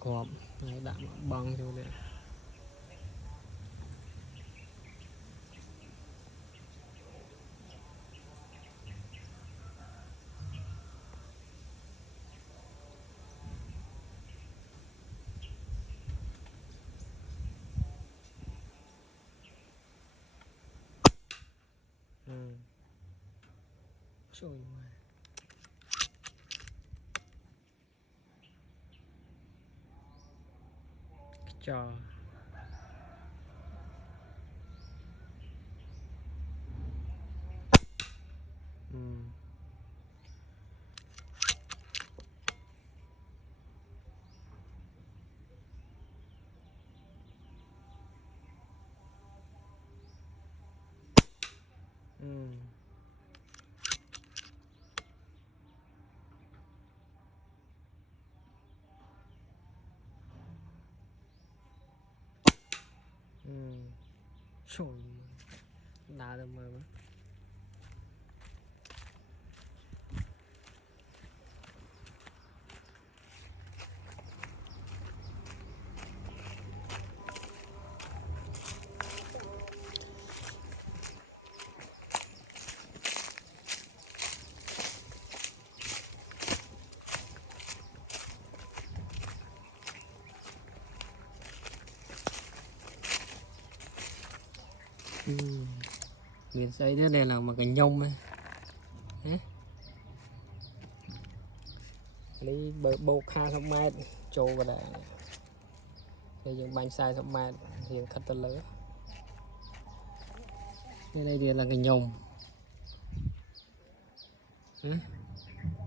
cọp này đạm băng vô đây. Trời ơi. Chờ trời đá được mà. Miền xây thế này là một cái nhông ấy. Lấy bộ kha xong mát trâu vào đây đây những bánh sai xong mát thì khát tơ lớn. Đây thì là cái nhông.